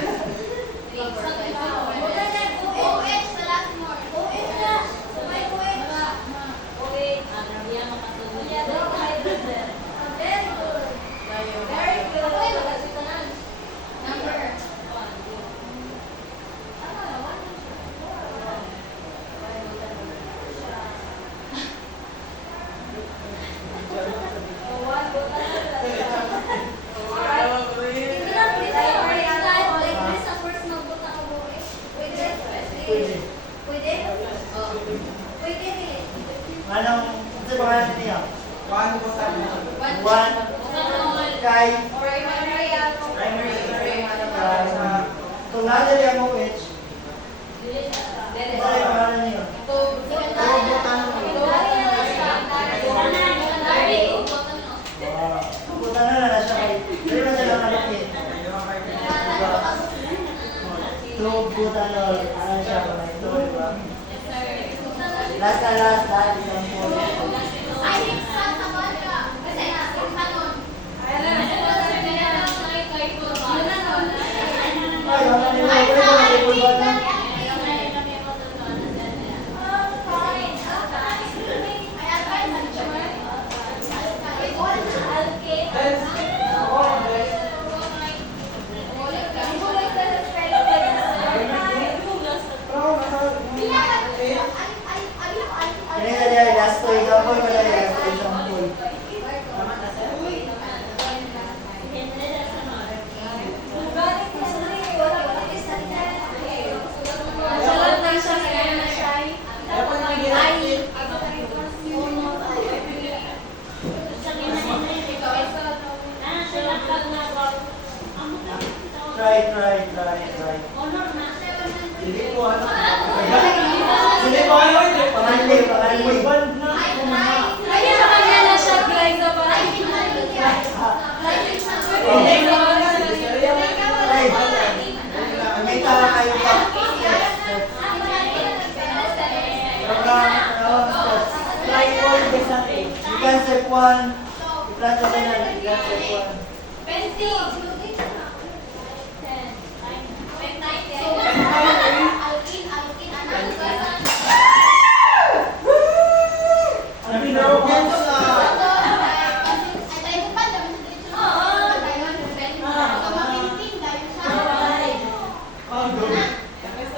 Pwede. Anong, sa pangalan niya? One. Kay. Kung nada niya mo, Mitch. Sa pangalan niya? Pupunta na siya kay. Pero na siya lang kalapit. Two butanol. Ano siya kung na ito, di ba? Last na last, dahil isang po. Ay, wala nila. Wala ko na ipon ba na? Kanina niya, last to example, wala yung last to example. Try. Panganli. Ay, may tara kayo pa. You can step one. I-plan sa kanan. You can step one.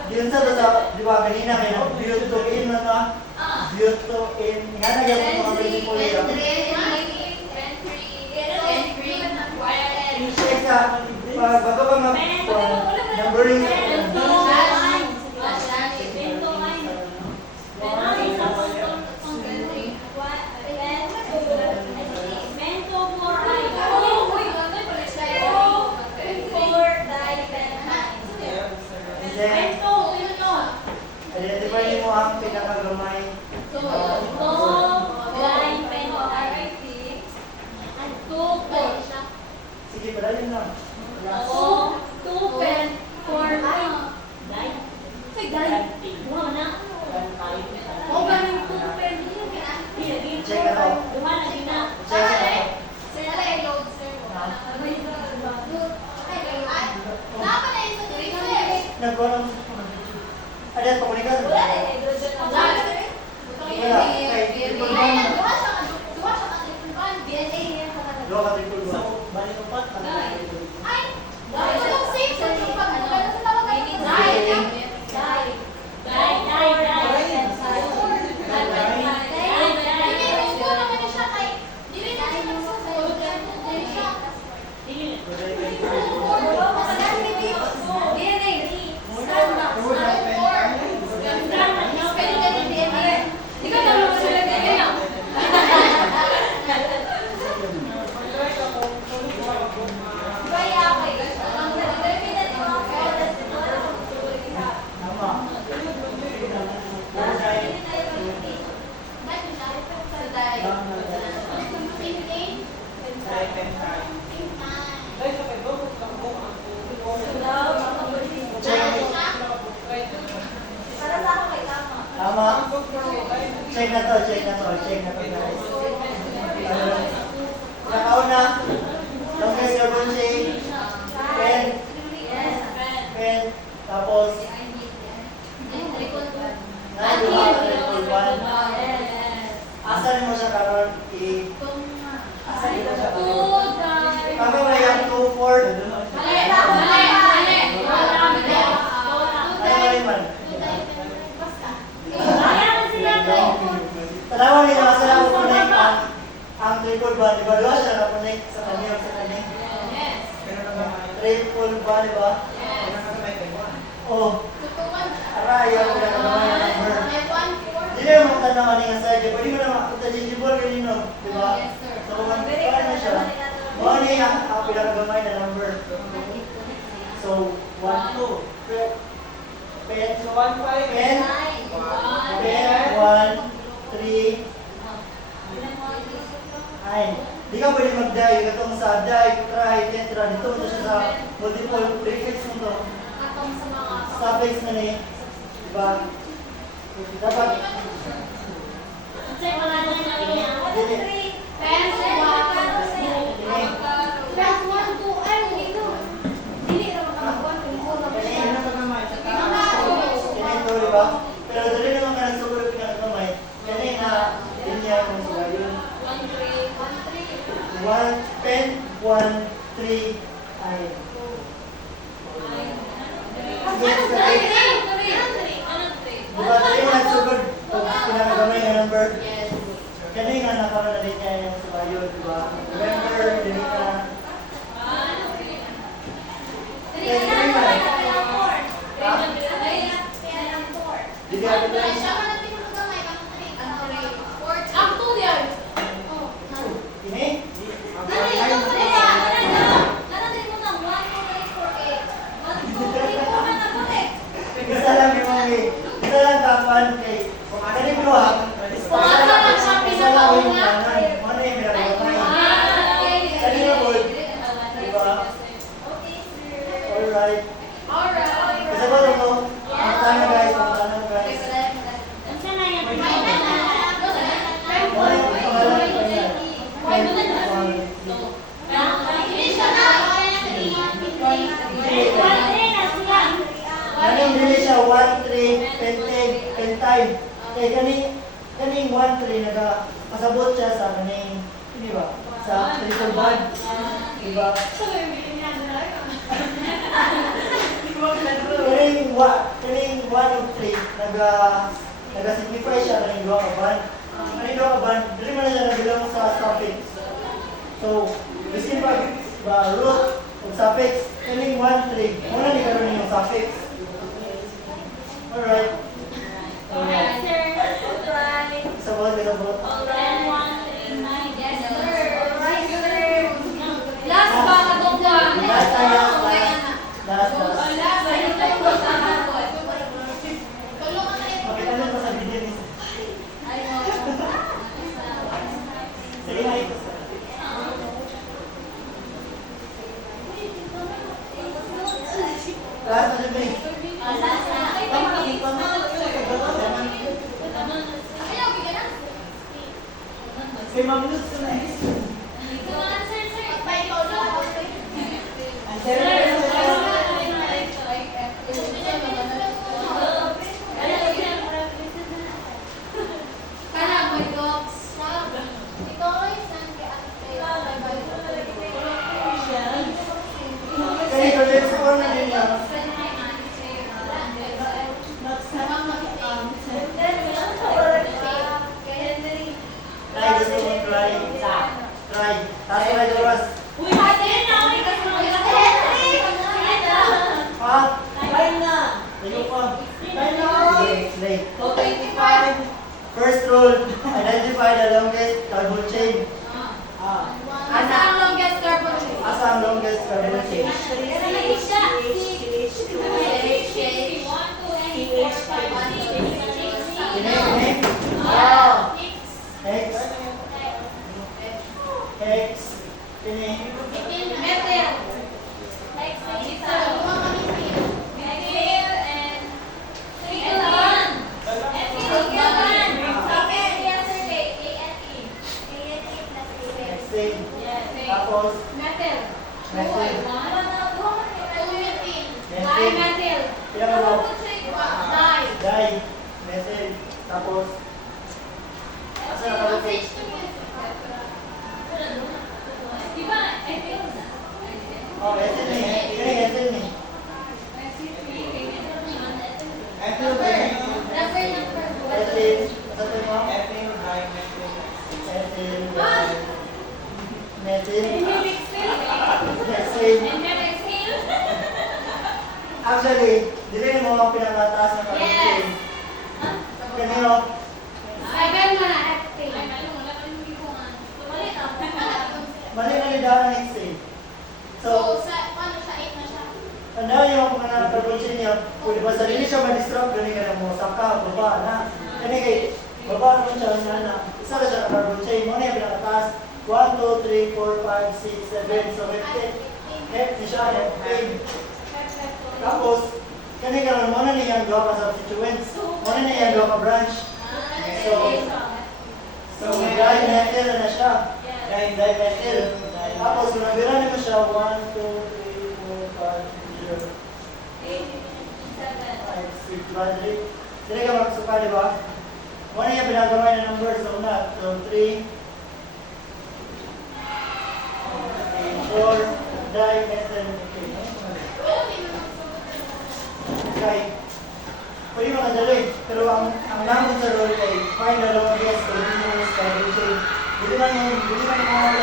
Yun sa di ba kanina kayo, butuin na to. Butuin. Nga na yung mga principle yun. I-check sa, bago ba numbering sa gamay. So, line pen o RIT. And 2 pen. Sige, padalin lang. So, 2 pen for line. Say, line. Wow na. O ba yung 2 pen? Check it out. Check it out. Nagwalang ada komunikasi. Wala. Dua kali dua. Balik empat kali. Tama. Check na to guys. Nakauna. Longest carbon chain. Pen. Tapos. Asan mo siya karon? Asan mo siya karon? Tama ba yung 2, 4? Ano man? Tanawan nila kasi ako connect ang triple ba? Di ba doon siya na-connect sa kanya? Triple ba? Di ba? Oh. Ayaw ko na naman yung number. Hindi na yung magtanawan niya sa iyo. Pwede mo naman interchangeable kanino. Di ba? So, magkakaroon na siya. Ano yung pinakagamay na number? So, 1, 2. Pen. So, 1, 5. Pen. Pen. 1, 3. Ay. Di ka pwede mag-die. Katong sa die, try, tetra. Dito mo siya sa multiple prefix mo to. Suffix na ni. Diba? Dapat. Ganito, diba? Pero dali naman ka nagsugulo pinakagamay. Ganyan na linya kung sila yun. 1, pen, 1, 3, ay. Diba, dali mo nagsugod kung pinakagamay na number. Ganyan nga nakaroon na linya yung sila yun, diba? Remember, dali ka. Dili ako dali. Ini? Isa lang yung mami. Isa lang kapan kay. Kanip ko ha. Isa lang yung kanan. Ano yung pinakagamay? Kanina po. Diba? Alright. Isa ba ito mo? Pagtana guys. Pagtana guys. Ano yung pangalan ko yan? Kaning dili siya 1, 3, 10 time. Kaya kaning 1, 3 nagpasabot siya sa kaning, di ba? Sa triple bond. Di ba? Kaning 1 of 3 nag-simplify siya kaning 2 ka bond. Kaning 2 ka bond, dili man na siya nabilang sa suffix. So, biskin ba root of suffix, kaning 1, 3. Muna ni karon yung suffix. Alright. Sabot. Last. Makita niyo pa sa video ni Kay Ma'am Luz na eh. So, answer, sir. By ikaw lang. Ang Sir, Kana, my dogs. Ikaw ay saan kay ate? Kaya ito din sa corner din niya. Try, gusto mo try. Try. Tapos try the rest. Ha? Tayo pa. Slate. First rule, identify the longest carbon chain. Asa ang longest carbon chain? Asa ang longest carbon chain? Kinig. Hex. Hex. Kinig. Metal. Hexane. Tapos, Metal. metal. Dimetal. Ilang ano? Dye. Dye. Metal. Tapos, asa na carbon chain? Oh, metal ni. Kinig, metal ni. Metal. Asa to mo? Metal. Hexane. Actually, dili mo ang pinakataas na carbon chain. Kanino? Mali na ni Dara next day. So, paano siya? 8 na siya? tandaan niyo kung ano ang carbon chain niya. Kung basta dili siya ma-disrupt, gani ka na mo. Saka, baba na. Kani kay, baba naman siya na. Isa na siya na carbon chain. Muna yung pinakataas. 1, 2, 3, 4, 5, 6, 7. So, hep ni siya. Hep. Tapos, kani ka naman, muna niya ang gawa ka substituents. Muna niya ang gawa ka branch. So, dimethyl na siya. Dimethyl. Tapos, kung nabira naman siya, 1, 2, 3, 4, 5, 6, 7, 8, 5, 6, 1, 3. Dili ka magsuka, di ba? Muna niya pinagamay na number. So, una, 3, 4, dimethyl. Okay. Pwede mga dali. Pero ang namin sa role ay find the longest continuous carbon chain. Hindi man yung mga